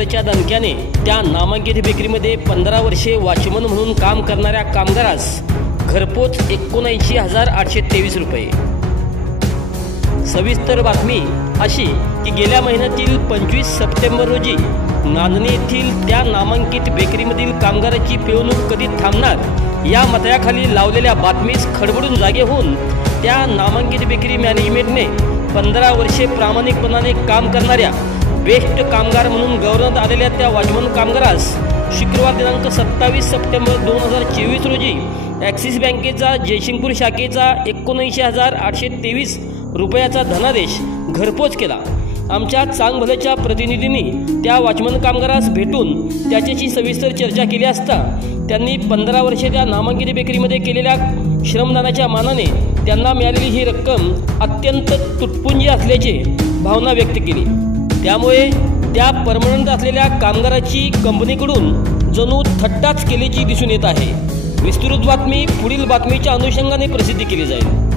भल्याच्या दणक्याने त्या नामांकित बेकरीमध्ये 15 वर्षे वॉचमन म्हणून काम करणाऱ्या कामगारास घरपोच 79,823 रुपये। सविस्तर बातमी अशी की गेल्या महिन्यातील 25 सप्टेंबर रोजी नांदणे येथील त्या नामांकित बेकरीमधील कामगाराची पिळवणूक कधी थांबणार या मताखाली लावलेल्या बातमीस खडबडून जागे होऊन त्या नामांकित बेकरी मॅनेजमेंटने 15 वर्षे प्रामाणिकपणाने काम करणाऱ्या बेस्ट कामगार म्हणून गौरवण्यात आलेल्या त्या वॉचमन कामगारास शुक्रवार दिनांक 27 सप्टेंबर 2024 रोजी ॲक्सिस बँकेचा जयसिंगपूर शाखेचा 79,823 रुपयाचा धनादेश घरपोच केला। आमच्या चांगभल्याच्या प्रतिनिधींनी त्या वॉचमन कामगारास भेटून त्याच्याशी सविस्तर चर्चा केली असता त्यांनी 15 वर्षे त्या नामांकित बेकरीमध्ये केलेल्या श्रमदानाच्या मानाने त्यांना मिळालेली ही रक्कम अत्यंत तुटपुंजी असल्याची भावना व्यक्त केली। त्यामुळे त्या परमनंट असलेल्या कामगाराची कंपनीकडून जणू थट्टाच केल्याची दिसून येत आहे। विस्तृत बातमी पुढील बातमीच्या अनुषंगाने प्रसिद्ध केली जाईल।